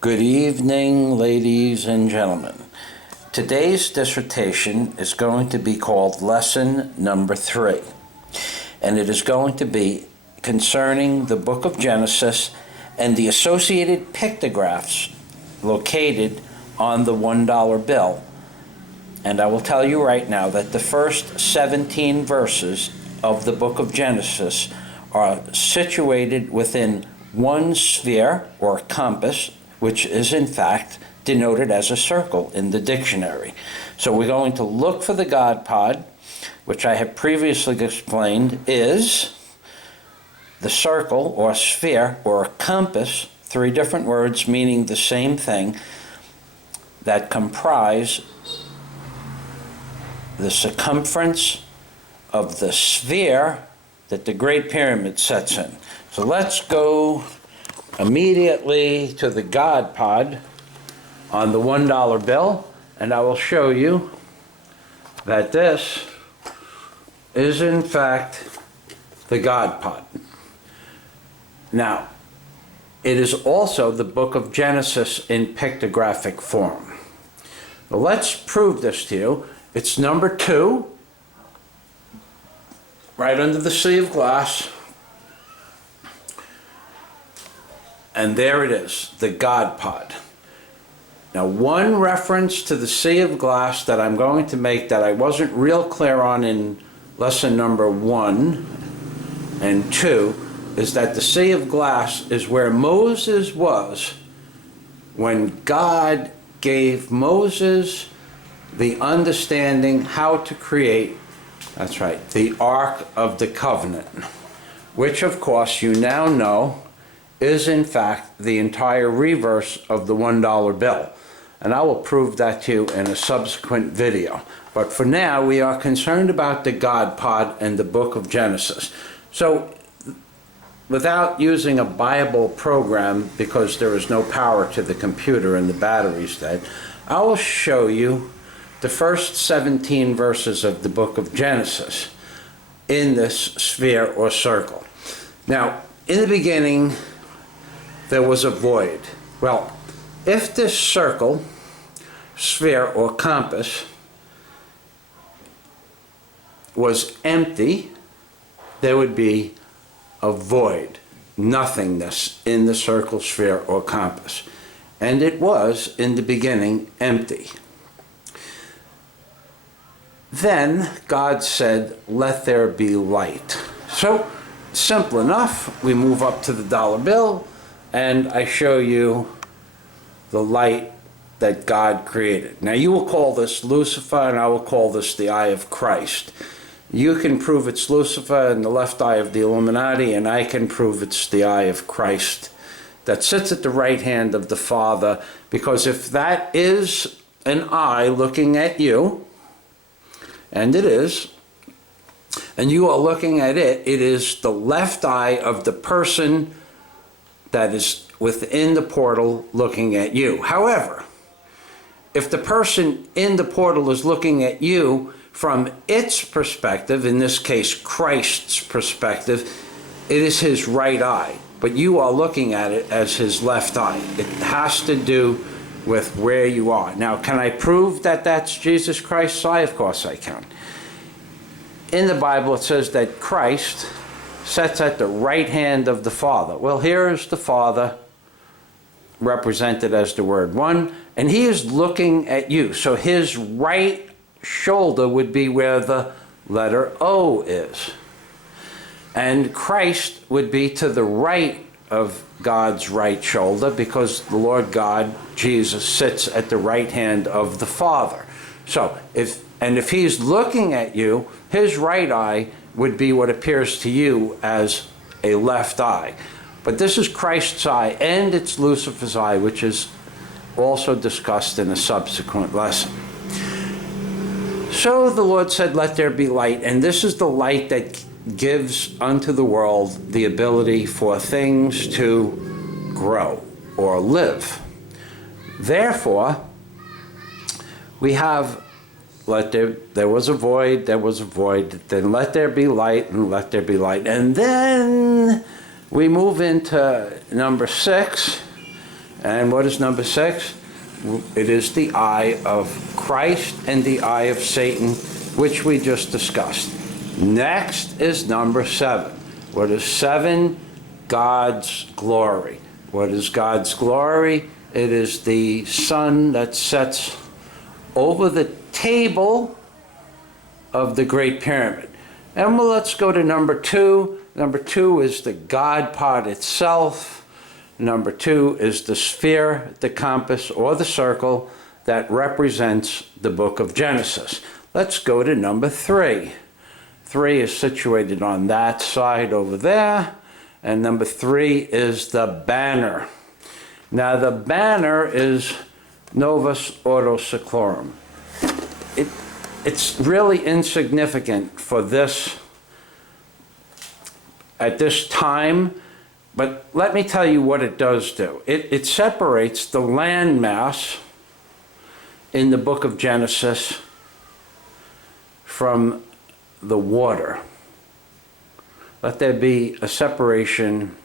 Good evening, ladies and gentlemen. Today's dissertation is going to be called Lesson Number 3, and it is going to be concerning the book of Genesis and the associated pictographs located on the $1 bill. And I will tell you right now that the first 17 verses of the book of Genesis are situated within one sphere or compass, which is in fact denoted as a circle in the dictionary. So we're going to look for the God pod, which I have previously explained is the circle or sphere or compass, three different words meaning the same thing, that comprise the circumference of the sphere that the Great Pyramid sets in. So let's go immediately to the God pod on the $1 bill, and I will show you that this is in fact the God pod. Now, it is also the book of Genesis in pictographic form. Well, let's prove this to you. It's number 2, right under the sea of glass. And there it is, the God pod. Now, one reference to the sea of glass that I'm going to make that I wasn't real clear on in lesson number 1 and 2 is that the sea of glass is where Moses was when God gave Moses the understanding how to create, that's right, the Ark of the Covenant, which of course you now know is in fact the entire reverse of the $1 bill. And I will prove that to you in a subsequent video. But for now, we are concerned about the God pod and the book of Genesis. So, without using a Bible program, because there is no power to the computer and the battery's dead, I will show you the first 17 verses of the book of Genesis in this sphere or circle. Now, in the beginning, there was a void. Well, if this circle, sphere, or compass was empty, there would be a void, nothingness in the circle, sphere, or compass. And it was, in the beginning, empty. Then God said, "Let there be light." So, simple enough, we move up to the dollar bill, and I show you the light that God created. Now you will call this Lucifer, and I will call this the eye of Christ. You can prove it's Lucifer and the left eye of the Illuminati, and I can prove it's the eye of Christ that sits at the right hand of the Father, because if that is an eye looking at you, and it is, and you are looking at it, it is the left eye of the person that is within the portal looking at you. However, if the person in the portal is looking at you from its perspective, in this case Christ's perspective, it is his right eye, but you are looking at it as his left eye. It has to do with where you are. Now, can I prove that that's Jesus Christ's eye? Of course I can. In the Bible it says that Christ sits at the right hand of the Father. Well, here is the Father represented as the word one, and he is looking at you. So his right shoulder would be where the letter O is. And Christ would be to the right of God's right shoulder, because the Lord God, Jesus, sits at the right hand of the Father. So, if he's looking at you, his right eye would be what appears to you as a left eye. But this is Christ's eye, and it's Lucifer's eye, which is also discussed in a subsequent lesson. So the Lord said, "Let there be light," and this is the light that gives unto the world the ability for things to grow or live. Therefore, we have there was a void, then let there be light, and let there be light. And then we move into number 6, And what is number 6? It is the eye of Christ and the eye of Satan, which we just discussed. Next is number 7. What is 7? God's glory. What is God's glory? It is the sun that sets over the table of the Great Pyramid. And well, let's go to number 2. Number 2 is the God pod itself. Number 2 is the sphere, the compass, or the circle that represents the book of Genesis. Let's go to number 3. 3 is situated on that side over there. And number 3 is the banner. Now the banner is Novus Ordo Seclorum. It's really insignificant for this at this time, but let me tell you what it does do. It separates the landmass in the book of Genesis from the water. Let there be a separation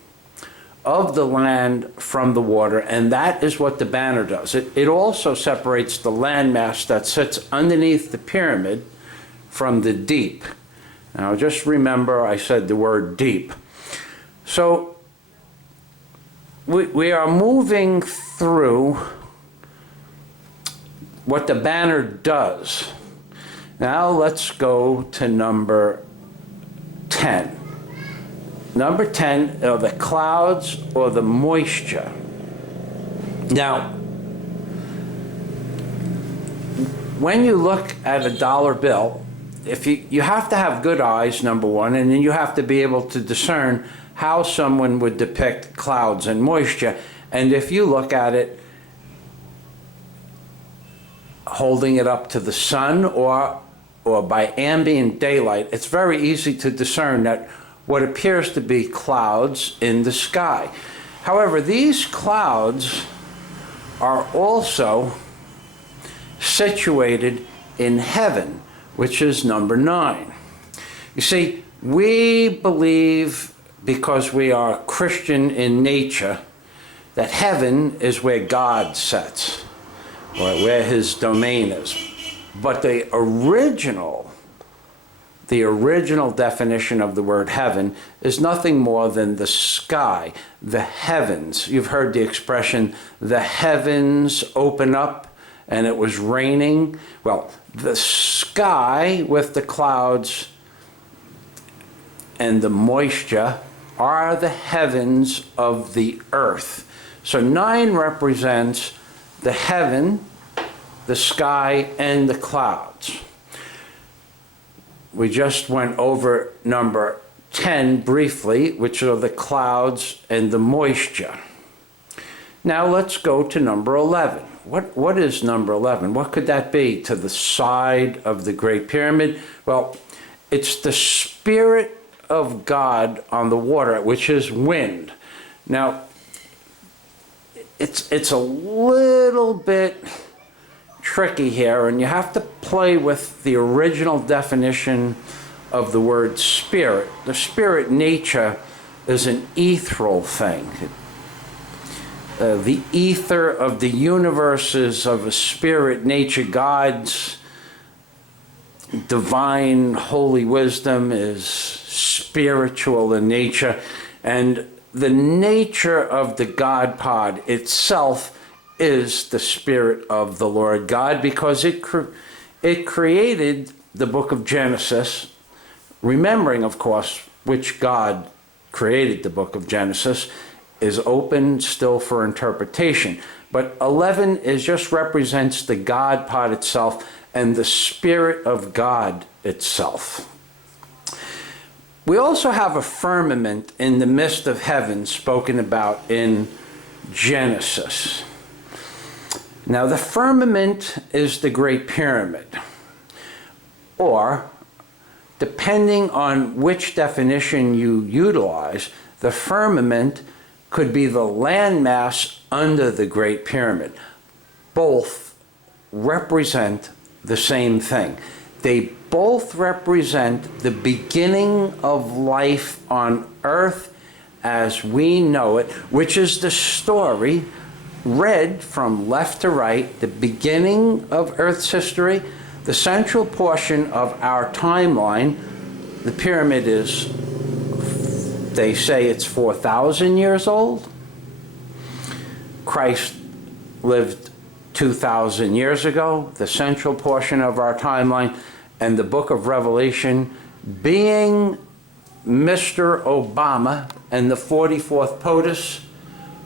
of the land from the water, and that is what the banner does. It also separates the landmass that sits underneath the pyramid from the deep. Now just remember I said the word deep. So we are moving through what the banner does. Now let's go to number 10. Number 10 are the clouds or the moisture. Now, when you look at a dollar bill, if you have to have good eyes, number 1, and then you have to be able to discern how someone would depict clouds and moisture. And if you look at it holding it up to the sun or by ambient daylight, it's very easy to discern that what appears to be clouds in the sky. However, these clouds are also situated in heaven, which is number 9. You see, we believe, because we are Christian in nature, that heaven is where God sits, or where his domain is. But the original definition of the word heaven is nothing more than the sky, the heavens. You've heard the expression, the heavens open up and it was raining. Well, the sky with the clouds and the moisture are the heavens of the earth. So 9 represents the heaven, the sky, and the clouds. We just went over number 10 briefly, which are the clouds and the moisture. Now let's go to number 11. What is number 11? What could that be to the side of the Great Pyramid? Well, it's the Spirit of God on the water, which is wind. Now, it's a little bit tricky here, and you have to play with the original definition of the word spirit. The spirit nature is an ethereal thing. The ether of the universe is of a spirit nature. God's divine holy wisdom is spiritual in nature, and the nature of the God pod itself is the Spirit of the Lord God, because it created the book of Genesis, remembering, of course, which God created the book of Genesis, is open still for interpretation. But 11 just represents the God pod itself and the Spirit of God itself. We also have a firmament in the midst of heaven spoken about in Genesis. Now, the firmament is the Great Pyramid, or, depending on which definition you utilize, the firmament could be the landmass under the Great Pyramid. Both represent the same thing. They both represent the beginning of life on earth as we know it, which is the story read from left to right, the beginning of Earth's history, the central portion of our timeline. The pyramid is, they say it's 4,000 years old. Christ lived 2,000 years ago, the central portion of our timeline, and the book of Revelation being Mr. Obama and the 44th POTUS,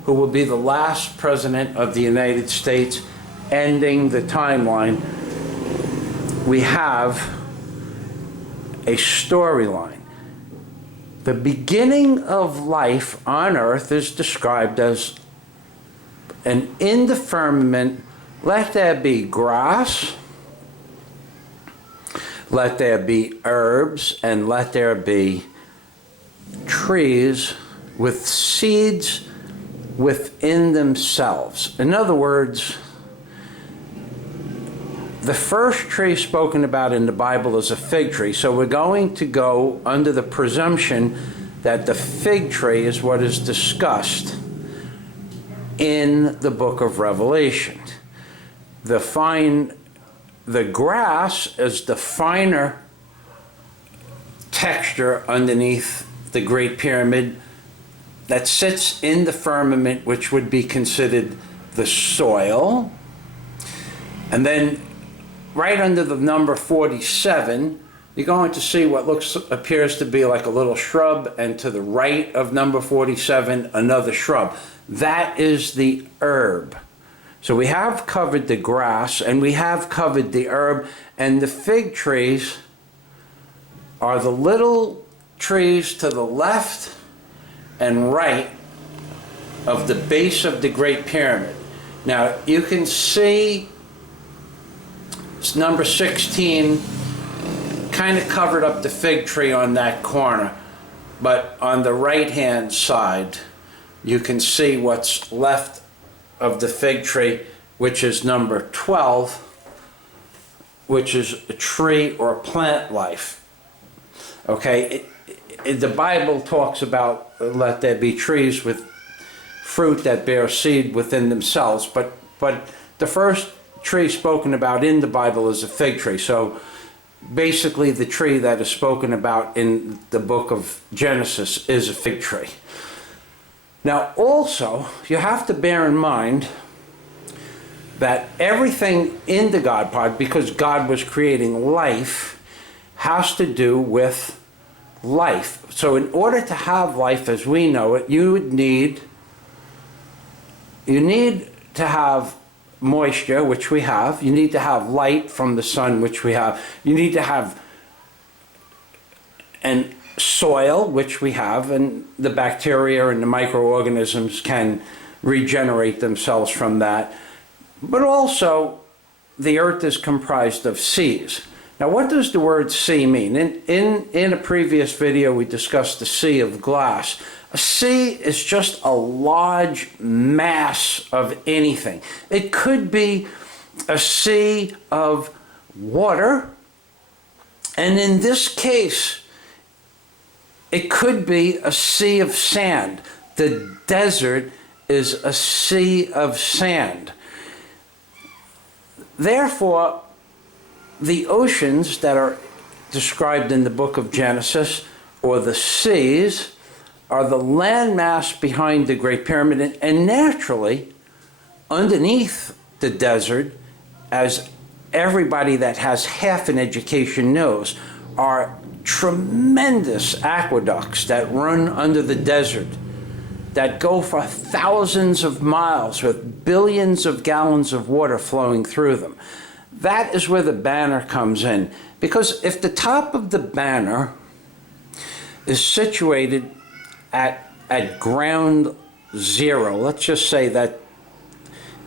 who will be the last president of the United States, ending the timeline. We have a storyline. The beginning of life on earth is described as, and in the firmament, let there be grass, let there be herbs, and let there be trees with seeds within themselves. In other words, the first tree spoken about in the Bible is a fig tree. So we're going to go under the presumption that the fig tree is what is discussed in the book of Revelation. The grass is the finer texture underneath the Great Pyramid that sits in the firmament, which would be considered the soil. And then right under the number 47, you're going to see what appears to be like a little shrub, and to the right of number 47, another shrub. That is the herb. So we have covered the grass, and we have covered the herb, and the fig trees are the little trees to the left and right of the base of the Great Pyramid. Now you can see it's number 16 kind of covered up the fig tree on that corner, but on the right hand side you can see what's left of the fig tree, which is number 12, which is a tree or plant life. Okay, the Bible talks about let there be trees with fruit that bear seed within themselves, but the first tree spoken about in the Bible is a fig tree. So basically the tree that is spoken about in the book of Genesis is a fig tree. Now also, you have to bear in mind that everything in the God pod, because God was creating life, has to do with life. So in order to have life as we know it, you need to have moisture, which we have. You need to have light from the sun, which we have. You need to have and soil, which we have, and the bacteria and the microorganisms can regenerate themselves from that. But also, the earth is comprised of seas. Now, what does the word sea mean? In a previous video, we discussed the sea of glass. A sea is just a large mass of anything. It could be a sea of water, and in this case, it could be a sea of sand. The desert is a sea of sand. Therefore, the oceans that are described in the book of Genesis, or the seas, are the landmass behind the Great Pyramid, and naturally, underneath the desert, as everybody that has half an education knows, are tremendous aqueducts that run under the desert that go for thousands of miles with billions of gallons of water flowing through them. That is where the banner comes in. Because if the top of the banner is situated at ground zero, let's just say that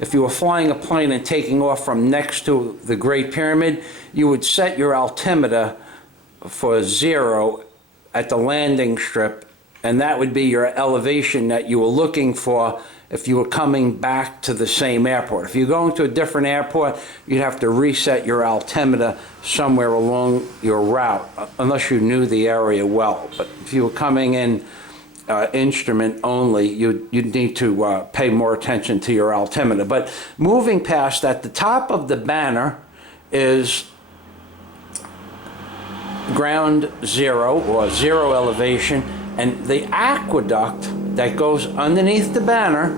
if you were flying a plane and taking off from next to the Great Pyramid, you would set your altimeter for 0 at the landing strip, and that would be your elevation that you were looking for if you were coming back to the same airport. If you're going to a different airport, you'd have to reset your altimeter somewhere along your route, unless you knew the area well. But if you were coming in instrument only, you'd need to pay more attention to your altimeter. But moving past that, the top of the banner is ground zero, or zero elevation, and the aqueduct that goes underneath the banner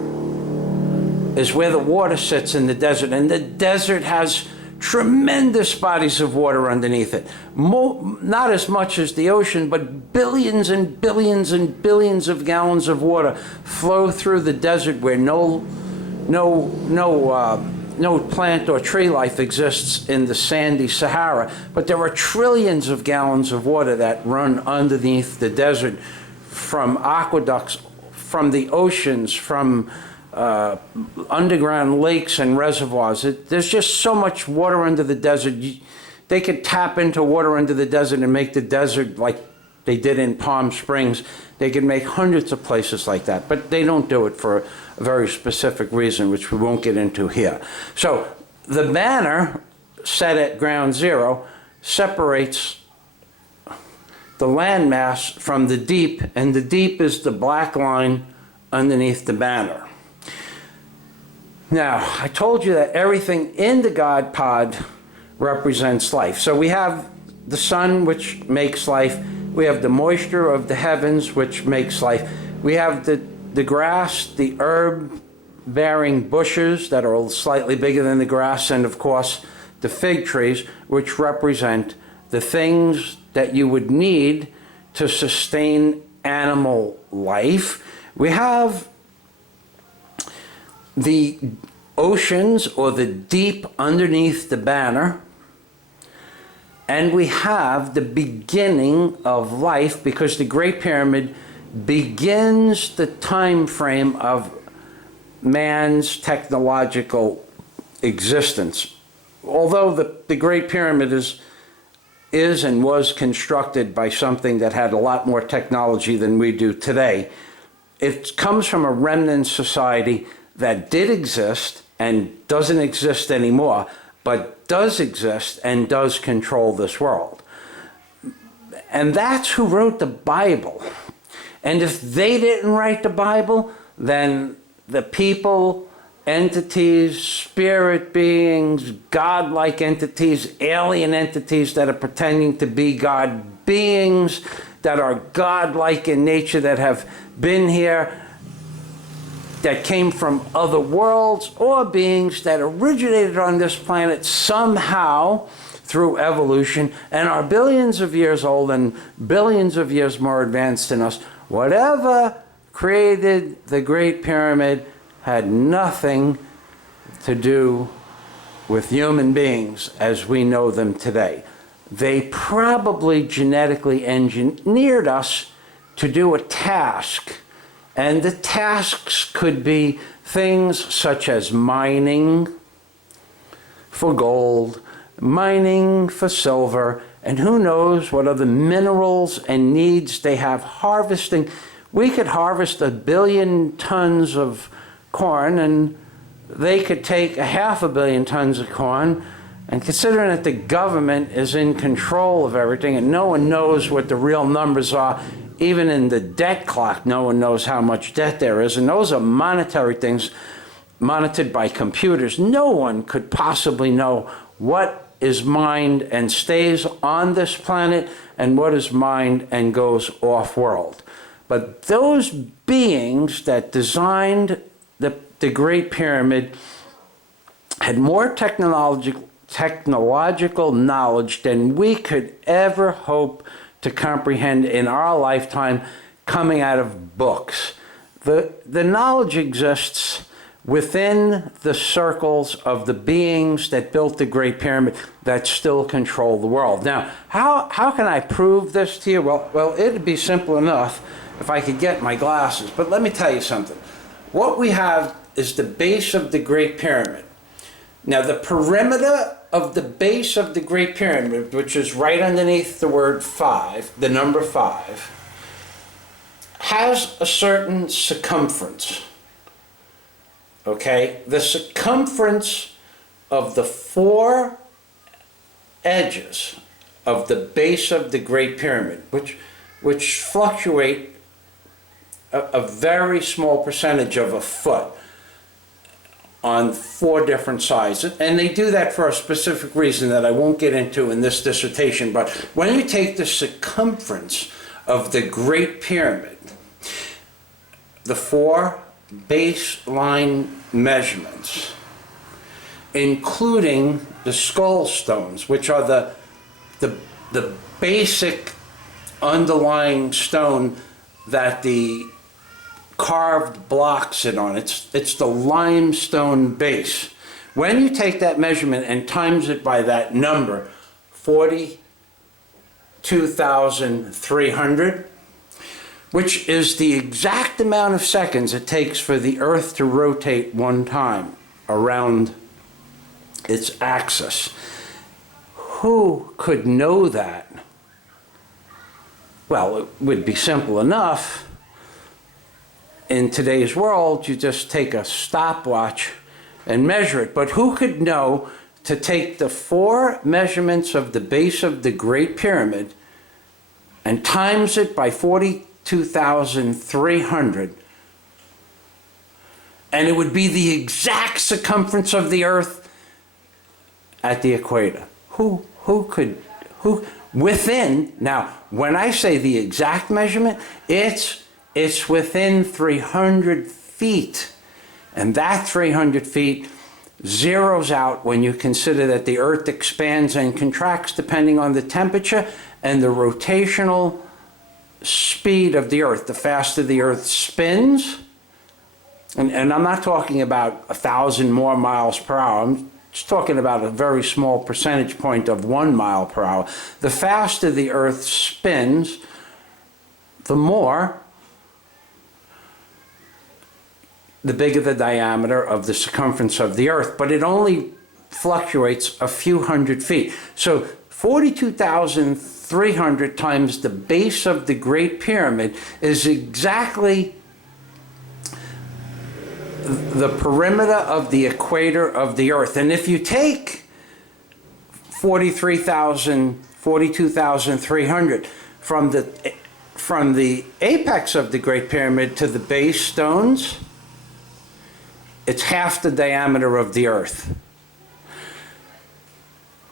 is where the water sits in the desert. And the desert has tremendous bodies of water underneath it. Not as much as the ocean, but billions and billions and billions of gallons of water flow through the desert where no plant or tree life exists in the sandy Sahara. But there are trillions of gallons of water that run underneath the desert from aqueducts, from the oceans, from underground lakes and reservoirs. There's just so much water under the desert. They could tap into water under the desert and make the desert like they did in Palm Springs. They could make hundreds of places like that, but they don't do it for a very specific reason, which we won't get into here. So the banner set at ground zero separates the landmass from the deep, and the deep is the black line underneath the banner. Now, I told you that everything in the God pod represents life. So we have the sun, which makes life. We have the moisture of the heavens, which makes life. We have the grass, the herb-bearing bushes that are slightly bigger than the grass, and of course, the fig trees, which represent the things that you would need to sustain animal life. We have the oceans, or the deep underneath the banner, and we have the beginning of life, because the Great Pyramid begins the time frame of man's technological existence. Although the Great Pyramid is and was constructed by something that had a lot more technology than we do today, it comes from a remnant society that did exist and doesn't exist anymore, but does exist and does control this world. And that's who wrote the Bible. And if they didn't write the Bible, then the people, entities, spirit beings, godlike entities, alien entities that are pretending to be God beings, that are godlike in nature, that have been here, that came from other worlds, or beings that originated on this planet somehow through evolution and are billions of years old and billions of years more advanced than us. Whatever created the Great Pyramid had nothing to do with human beings as we know them today. They probably genetically engineered us to do a task. And the tasks could be things such as mining for gold, mining for silver, and who knows what other minerals and needs they have harvesting. We could harvest 1 billion tons of corn, and they could take 500 million tons of corn. And considering that the government is in control of everything and no one knows what the real numbers are, even in the debt clock, no one knows how much debt there is. And those are monetary things monitored by computers. No one could possibly know what is mined and stays on this planet and what is mined and goes off-world. But those beings that designed the Great Pyramid had more technological knowledge than we could ever hope to comprehend in our lifetime coming out of books. The knowledge exists within the circles of the beings that built the Great Pyramid that still control the world. Now, how can I prove this to you? Well, it'd be simple enough if I could get my glasses, but let me tell you something. What we have is the base of the Great Pyramid. Now, the perimeter of the base of the Great Pyramid, which is right underneath the word 5, the number 5, has a certain circumference. Okay? The circumference of the 4 edges of the base of the Great Pyramid, which fluctuate a very small percentage of a foot on 4 different sides. And they do that for a specific reason that I won't get into in this dissertation. But when you take the circumference of the Great Pyramid, the 4 baseline measurements, including the skull stones, which are the basic underlying stone that the carved blocks sit on. It's the limestone base. When you take that measurement and times it by that number, 42,300, which is the exact amount of seconds it takes for the Earth to rotate one time around its axis. Who could know that? Well, it would be simple enough. In today's world, you just take a stopwatch and measure it. But who could know to take the 4 measurements of the base of the Great Pyramid and times it by 42,300, and it would be the exact circumference of the Earth at the equator? Who within, now when I say the exact measurement, it's within 300 feet. And that 300 feet zeroes out when you consider that the Earth expands and contracts depending on the temperature and the rotational speed of the Earth. The faster the Earth spins, and I'm not talking about 1,000 more miles per hour, I'm just talking about a very small percentage point of 1 mile per hour. The faster the Earth spins, the bigger the diameter of the circumference of the Earth, but it only fluctuates a few hundred feet. So 42,300 times the base of the Great Pyramid is exactly the perimeter of the equator of the Earth. And if you take 42,300 from the apex of the Great Pyramid to the base stones, it's half the diameter of the Earth.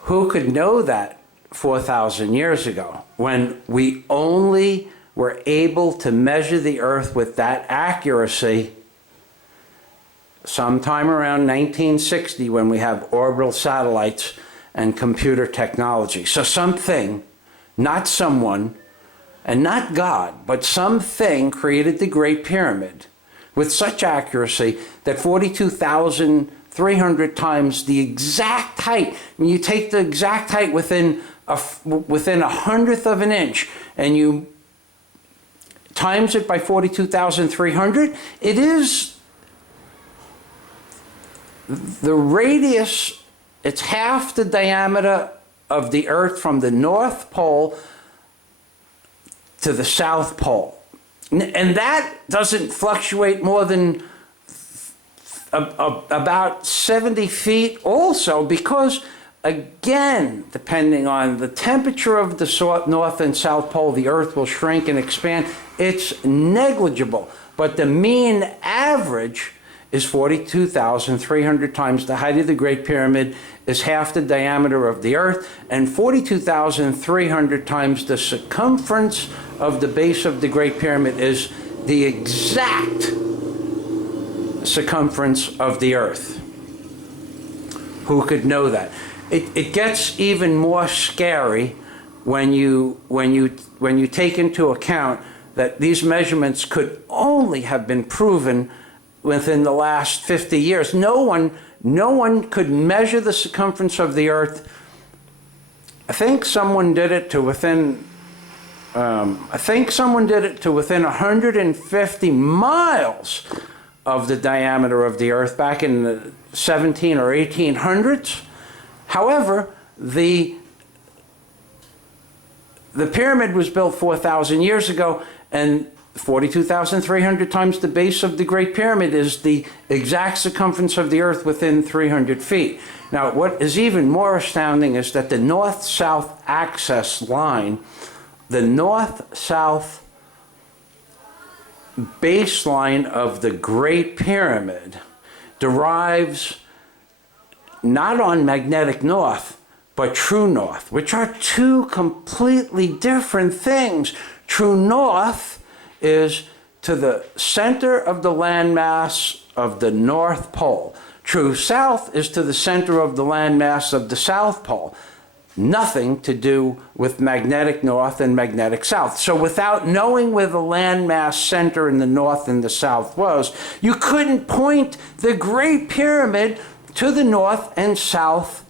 Who could know that 4,000 years ago, when we only were able to measure the Earth with that accuracy sometime around 1960, when we have orbital satellites and computer technology? So something, not someone, and not God, but something created the Great Pyramid with such accuracy that 42,300 times the exact height, when you take the exact height within a 100th of an inch and you times it by 42,300, it is the radius, it's half the diameter of the Earth from the North Pole to the South Pole. And that doesn't fluctuate more than about 70 feet also, because, again, depending on the temperature of the North and South Pole, the Earth will shrink and expand. It's negligible. But the mean average is 42,300 times the height of the Great Pyramid, is half the diameter of the Earth, and 42,300 times the circumference of the base of the Great Pyramid is the exact circumference of the Earth. Who could know that? It gets even more scary when you take into account that these measurements could only have been proven within the last 50 years. No one could measure the circumference of the Earth. I think someone did it to within 150 miles of the diameter of the Earth back in the 17 or 1800s. However, the pyramid was built 4,000 years ago, and 42,300 times the base of the Great Pyramid is the exact circumference of the Earth within 300 feet. Now, what is even more astounding is that the north-south axis line, the north-south baseline of the Great Pyramid derives not on magnetic north, but true north, which are two completely different things. True north is to the center of the landmass of the North Pole. True south is to the center of the landmass of the South Pole. Nothing to do with magnetic north and magnetic south. So without knowing where the landmass center in the north and the south was, you couldn't point the Great Pyramid to the north and south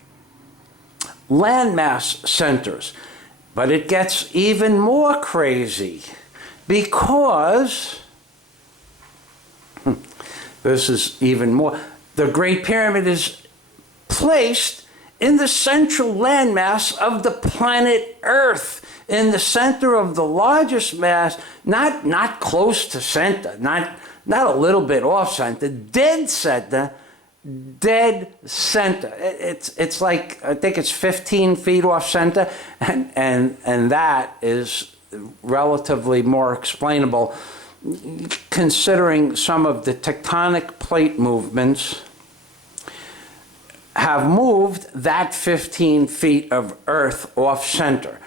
landmass centers. But it gets even more crazy because this is even more. The Great Pyramid is placed in the central landmass of the planet Earth, in the center of the largest mass, not close to center, not a little bit off center, dead center, dead center. It's like, I think it's 15 feet off center, and that is relatively more explainable considering some of the tectonic plate movements have moved that 15 feet of earth off center.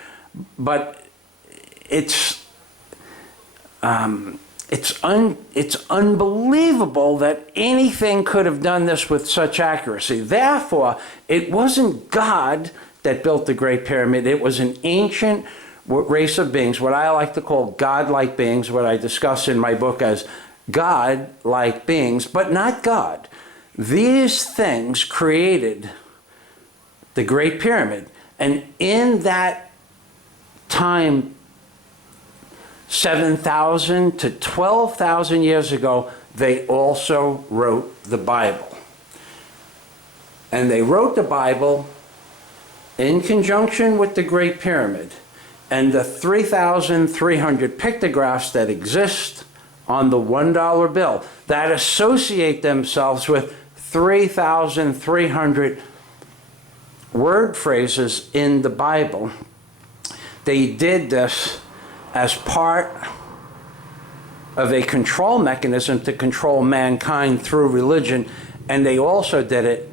But it's unbelievable that anything could have done this with such accuracy. Therefore, it wasn't God that built the Great Pyramid. It was an ancient race of beings, what I like to call godlike beings, what I discuss in my book as godlike beings, but not God. These things created the Great Pyramid. And in that time, 7,000 to 12,000 years ago, they also wrote the Bible. And they wrote the Bible in conjunction with the Great Pyramid and the 3,300 pictographs that exist on the $1 bill that associate themselves with 3,300 word phrases in the Bible. They did this as part of a control mechanism to control mankind through religion, and they also did it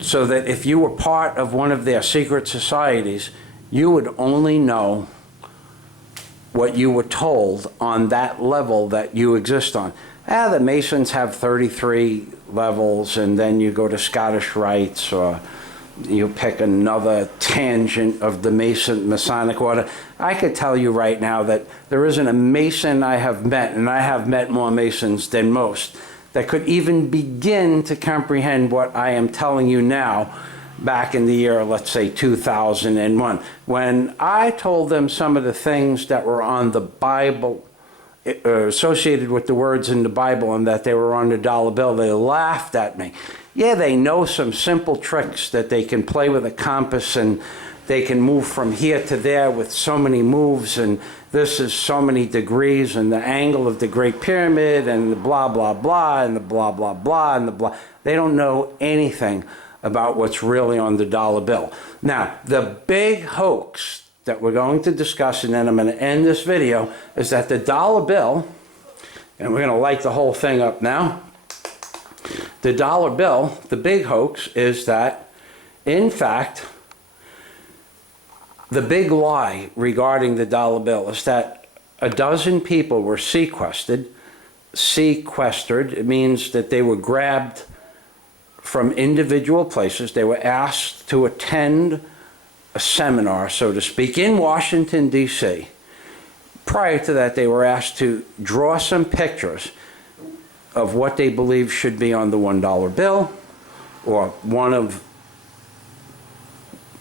so that if you were part of one of their secret societies, you would only know what you were told on that level that you exist on. The Masons have 33 levels, and then you go to Scottish Rites, or you pick another tangent of the Masonic order. I could tell you right now that there isn't a Mason I have met, and I have met more Masons than most, that could even begin to comprehend what I am telling you now back in the year, let's say 2001. When I told them some of the things that were on the Bible, associated with the words in the Bible, and that they were on the dollar bill, they laughed at me. Yeah, they know some simple tricks that they can play with a compass, and they can move from here to there with so many moves, and this is so many degrees, and the angle of the Great Pyramid, and the blah, blah, blah, and the blah, blah, blah, and the blah. They don't know anything about what's really on the dollar bill. Now, the big hoax that we're going to discuss, and then I'm going to end this video, is that the dollar bill, and we're going to light the whole thing up now. The dollar bill, the big hoax is that, in fact, the big lie regarding the dollar bill is that a dozen people were sequestered. It means that they were grabbed from individual places. They were asked to attend a seminar, so to speak, in Washington, D.C. Prior to that, they were asked to draw some pictures of what they believe should be on the $1 bill, or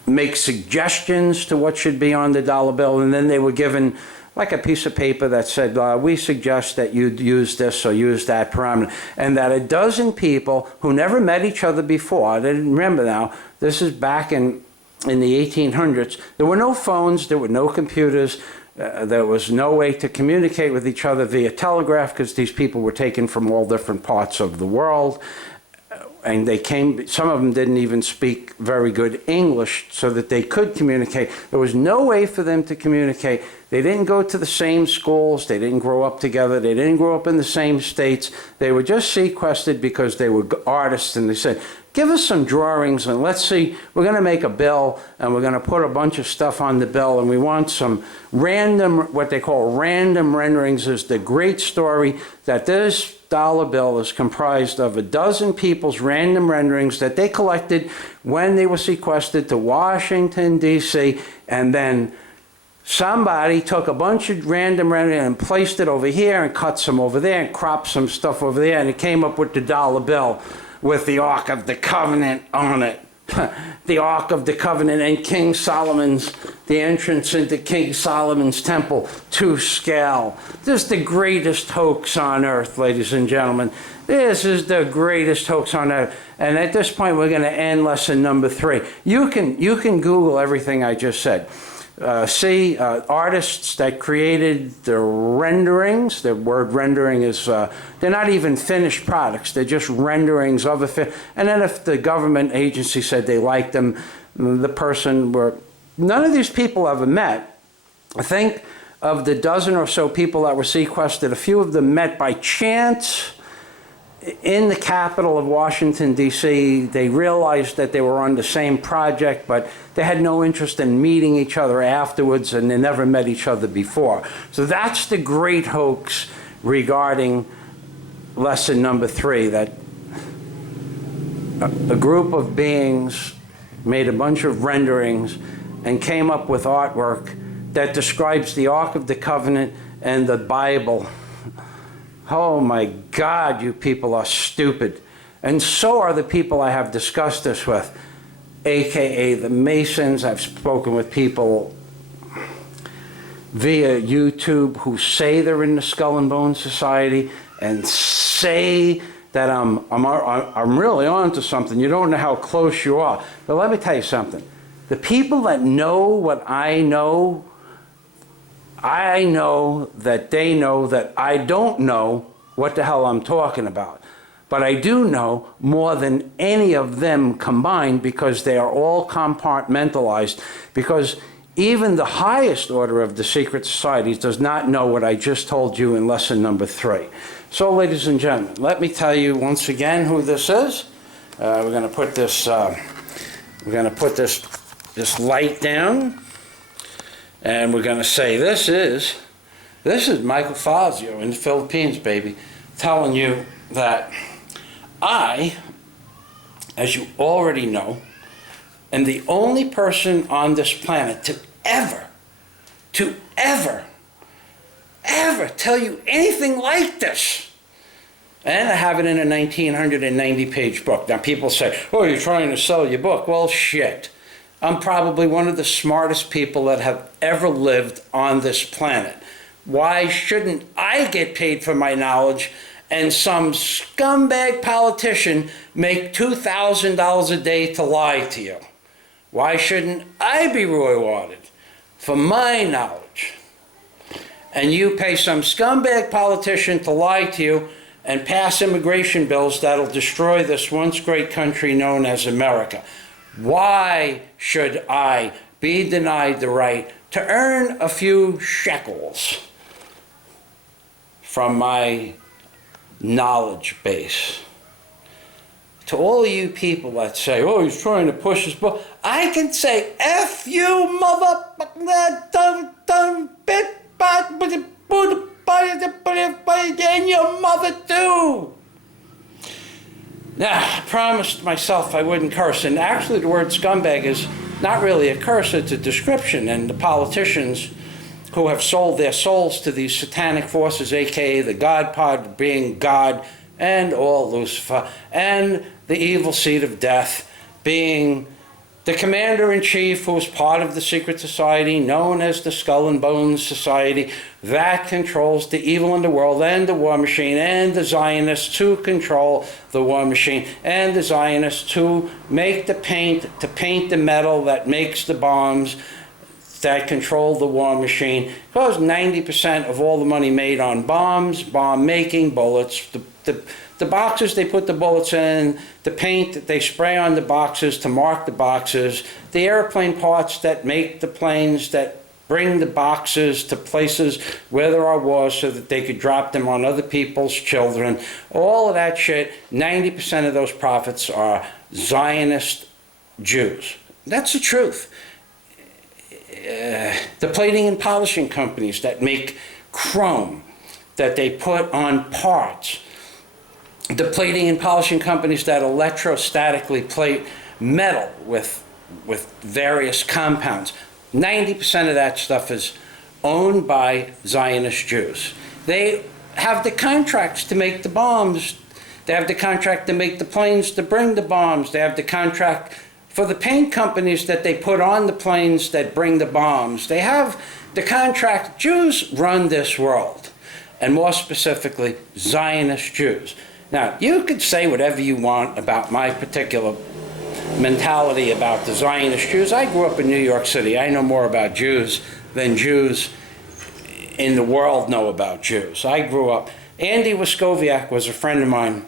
make suggestions to what should be on the dollar bill, and then they were given like a piece of paper that said, we suggest that you use this or use that parameter. And that a dozen people who never met each other before, they didn't remember now, this is back in the 1800s, there were no phones, there were no computers, there was no way to communicate with each other via telegraph, because these people were taken from all different parts of the world. And they came, some of them didn't even speak very good English so that they could communicate. There was no way for them to communicate. They didn't go to the same schools. They didn't grow up together. They didn't grow up in the same states. They were just sequestered because they were artists, and they said, give us some drawings and let's see, we're going to make a bill and we're going to put a bunch of stuff on the bill, and we want some random, what they call random renderings. Is the great story that this dollar bill is comprised of a dozen people's random renderings that they collected when they were sequestered to Washington, D.C., and then somebody took a bunch of random renderings and placed it over here and cut some over there and cropped some stuff over there, and it came up with the dollar bill with the Ark of the Covenant on it. The Ark of the Covenant and King Solomon's, the entrance into King Solomon's temple to scale. This is the greatest hoax on earth, ladies and gentlemen. This is the greatest hoax on earth. And at this point, we're going to end lesson number 3. You can Google everything I just said. See artists that created the renderings. The word rendering is, they're not even finished products. They're just renderings of a and then if the government agency said they liked them, the person were, none of these people ever met. I think of the dozen or so people that were sequestered, a few of them met by chance in the capital of Washington, D.C. They realized that they were on the same project, but they had no interest in meeting each other afterwards, and they never met each other before. So that's the great hoax regarding lesson number 3, that a group of beings made a bunch of renderings and came up with artwork that describes the Ark of the Covenant and the Bible. Oh my God, you people are stupid. And so are the people I have discussed this with, AKA the Masons. I've spoken with people via YouTube who say they're in the Skull and Bones Society and say that I'm really on to something. You don't know how close you are. But let me tell you something. The people that know what I know that they know that I don't know what the hell I'm talking about. But I do know more than any of them combined, because they are all compartmentalized, because even the highest order of the secret societies does not know what I just told you in lesson number 3. So, ladies and gentlemen, let me tell you once again who this is. We're going to put this this light down. And we're going to say this is Michael Fazio in the Philippines, baby, telling you that I, as you already know, am the only person on this planet to ever tell you anything like this. And I have it in a 1990-page book. Now people say, oh, you're trying to sell your book. Well, shit. I'm probably one of the smartest people that have ever lived on this planet. Why shouldn't I get paid for my knowledge and some scumbag politician make $2,000 a day to lie to you? Why shouldn't I be rewarded for my knowledge? And you pay some scumbag politician to lie to you and pass immigration bills that'll destroy this once great country known as America. Why should I be denied the right to earn a few shekels from my knowledge base? To all you people that say, oh, he's trying to push his book, I can say, F you, and your mother too. Now, I promised myself I wouldn't curse, and actually the word scumbag is not really a curse, it's a description, and the politicians who have sold their souls to these satanic forces, aka the God Pod being God, and all Lucifer, and the evil seed of death being the commander-in-chief, who is part of the secret society known as the Skull and Bones Society, that controls the evil in the world and the war machine, and the Zionists who control the war machine, and the Zionists who make the paint, to paint the metal that makes the bombs that control the war machine. Because 90% of all the money made on bombs, bomb making, bullets, the boxes they put the bullets in, the paint that they spray on the boxes to mark the boxes, the airplane parts that make the planes that bring the boxes to places where there are wars so that they could drop them on other people's children. All of that shit, 90% of those profits are Zionist Jews. That's the truth. The plating and polishing companies that make chrome that they put on parts, the plating and polishing companies that electrostatically plate metal with various compounds, 90% of that stuff is owned by Zionist Jews. They have the contracts to make the bombs. They have the contract to make the planes to bring the bombs. They have the contract for the paint companies that they put on the planes that bring the bombs. They have the contract. Jews run this world, and more specifically, Zionist Jews. Now, you could say whatever you want about my particular mentality about the Zionist Jews. I grew up in New York City. I know more about Jews than Jews in the world know about Jews. I grew up. Andy Wiscoviak was a friend of mine.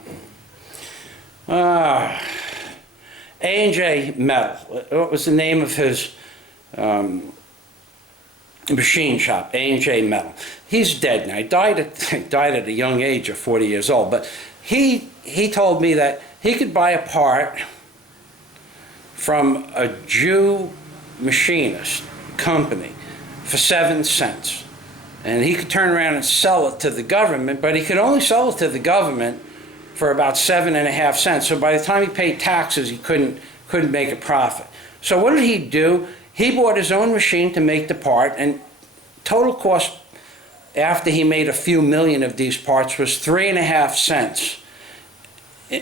A&J Metal. What was the name of his machine shop? A&J Metal. He's dead now. He died at a young age of 40 years old. But he told me that he could buy a part from a Jew machinist company for 7 cents. And he could turn around and sell it to the government, but he could only sell it to the government for about 7.5 cents. So by the time he paid taxes, he couldn't make a profit. So what did he do? He bought his own machine to make the part, and total cost after he made a few million of these parts was 3.5 cents,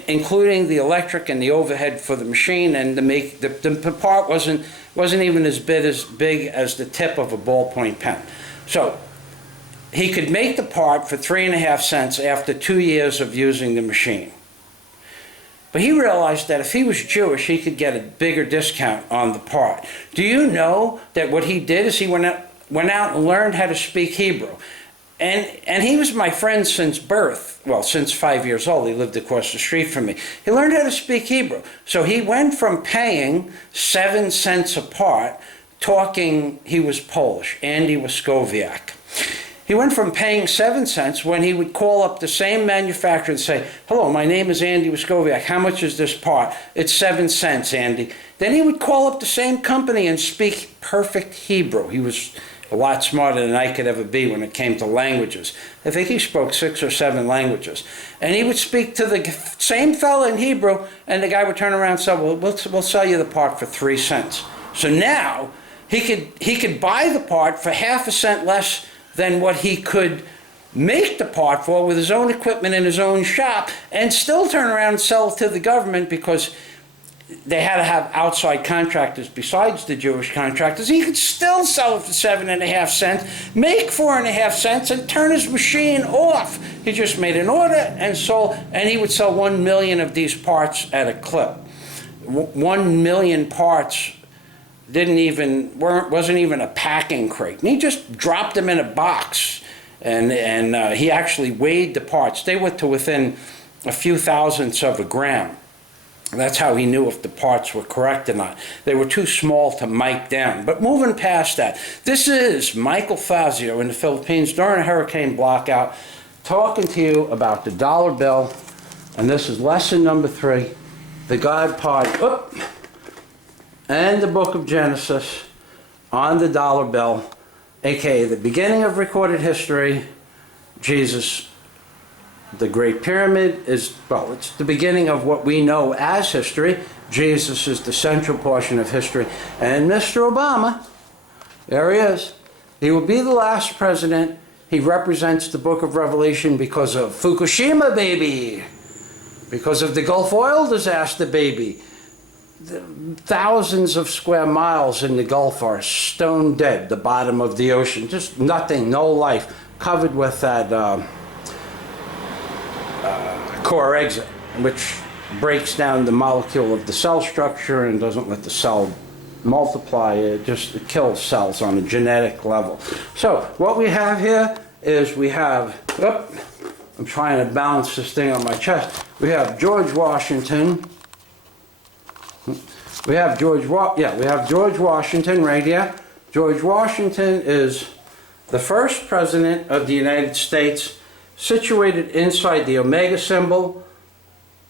including the electric and the overhead for the machine, and the part wasn't even as big as the tip of a ballpoint pen. So he could make the part for 3.5 cents after 2 years of using the machine. But he realized that if he was Jewish, he could get a bigger discount on the part. Do you know that what he did is he went out and learned how to speak Hebrew? And he was my friend since birth. Well, since 5 years old. He lived across the street from me. He learned how to speak Hebrew. So he went from paying 7 cents a part, he was Polish, Andy Wiscoviak. He went from paying 7 cents when he would call up the same manufacturer and say, "Hello, my name is Andy Wiscoviak. How much is this part?" "It's 7 cents, Andy." Then he would call up the same company and speak perfect Hebrew. He was a lot smarter than I could ever be when it came to languages. I think he spoke 6 or 7 languages. And he would speak to the same fella in Hebrew, and the guy would turn around and say, "Well, we'll sell you the part for 3 cents. So now he could buy the part for 0.5 cent less than what he could make the part for with his own equipment in his own shop, and still turn around and sell it to the government, because they had to have outside contractors besides the Jewish contractors. He could still sell it for 7.5 cents, make 4.5 cents, and turn his machine off. He just made an order and sold, and he would sell 1 million of these parts at a clip. 1 million parts wasn't even a packing crate. And he just dropped them in a box, and he actually weighed the parts. They were to within a few thousandths of a gram. That's how he knew if the parts were correct or not. They were too small to mic down. But moving past that, this is Michael Fazio in the Philippines during a hurricane blackout, talking to you about the dollar bill. And this is lesson number 3, the God Party. And the book of Genesis on the dollar bill, aka the beginning of recorded history. Jesus, the Great Pyramid is, well, it's the beginning of what we know as history. Jesus is the central portion of history. And Mr. Obama, there he is. He will be the last president. He represents the book of Revelation because of Fukushima, baby. Because of the Gulf oil disaster, baby. Thousands of square miles in the Gulf are stone dead, the bottom of the ocean. Just nothing, no life, covered with that core exit, which breaks down the molecule of the cell structure and doesn't let the cell multiply. It kills cells on a genetic level. So what we have here is we have, I'm trying to balance this thing on my chest. We have George Washington. We have George Washington right here. George Washington is the first president of the United States, situated inside the omega symbol,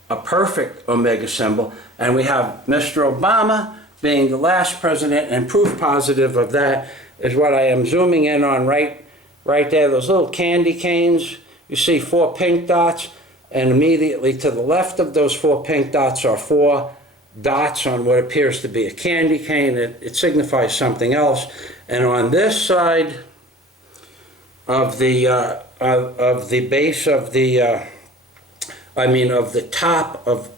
a perfect omega symbol, and we have Mr. Obama being the last president, and proof positive of that is what I am zooming in on right there, those little candy canes. You see 4 pink dots, and immediately to the left of those 4 pink dots are 4 dots on what appears to be a candy cane. It signifies something else. And on this side of the base of the of the top of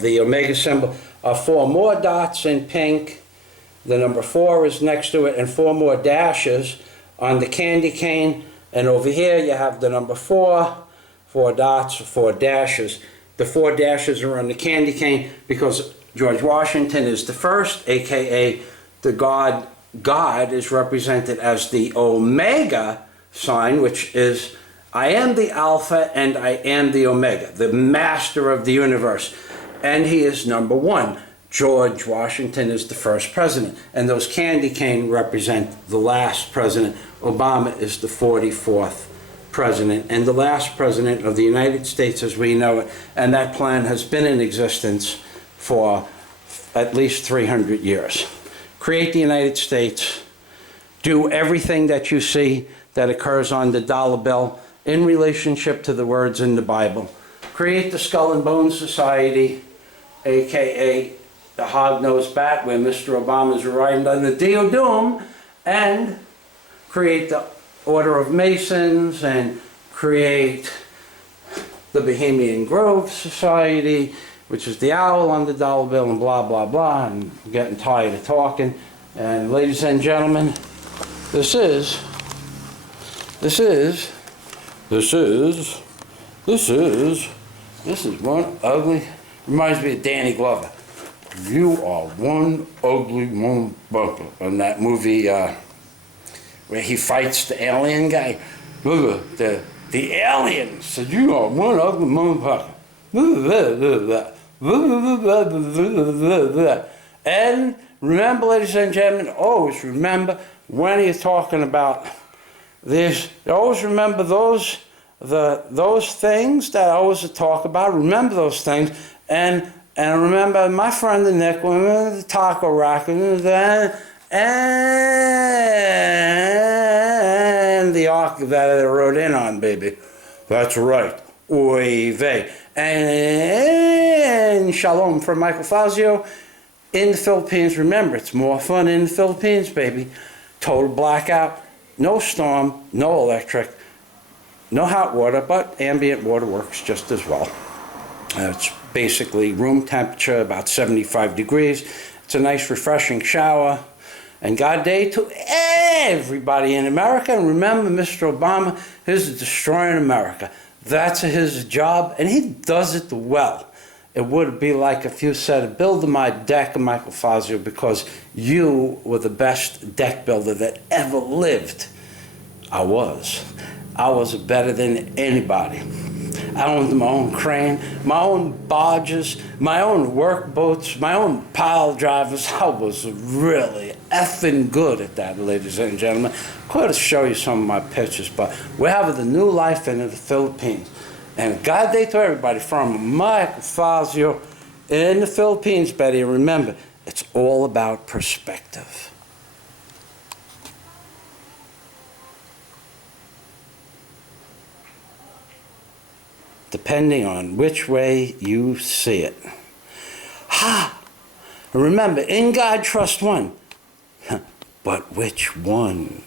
the omega symbol are 4 more dots in pink. The number 4 is next to it, and 4 more dashes on the candy cane. And over here you have the number 4, 4 dots, 4 dashes. The 4 dashes are on the candy cane because George Washington is the first, aka the God is represented as the omega sign, which is I am the Alpha and I am the Omega, the master of the universe. And he is number 1. George Washington is the first president. And those candy cane represent the last president. Obama is the 44th president and the last president of the United States as we know it. And that plan has been in existence for at least 300 years. Create the United States. Do everything that you see that occurs on the dollar bill in relationship to the words in the Bible. Create the Skull and Bones Society, aka the hog-nosed bat, where Mr. Obama is riding on the Deodum, and create the Order of Masons, and create the Bohemian Grove Society, which is the owl on the dollar bill, and blah, blah, blah. I'm getting tired of talking. And ladies and gentlemen, this is one ugly, reminds me of Danny Glover. You are one ugly motherfucker on that movie where he fights the alien guy. The alien said, you are one ugly motherfucker. And remember, ladies and gentlemen, always remember when you're talking about this, always remember those things that I always talk about. Remember those things, and remember my friend Nick, remember the taco rack, and the ark that I rode in on, baby. That's right. Oy vey. And shalom from Michael Fazio in the Philippines. Remember, it's more fun in the Philippines, baby. Total blackout, no storm, no electric, no hot water, but ambient water works just as well. It's basically room temperature, about 75 degrees. It's a nice refreshing shower. And God day to everybody in America. And remember, Mr. Obama is destroying America. That's his job, and he does it well. It would be like if you said, build my deck, Michael Fazio, because you were the best deck builder that ever lived. I was better than anybody. I owned my own crane, my own barges, my own work boats, my own pile drivers. I was really effing good at that, ladies and gentlemen. I could show you some of my pictures, but we're having the new life in the Philippines. And God day to everybody from Michael Fazio in the Philippines, Betty. And remember, it's all about perspective. Depending on which way you see it. Ha! Remember, in God trust one. But which one?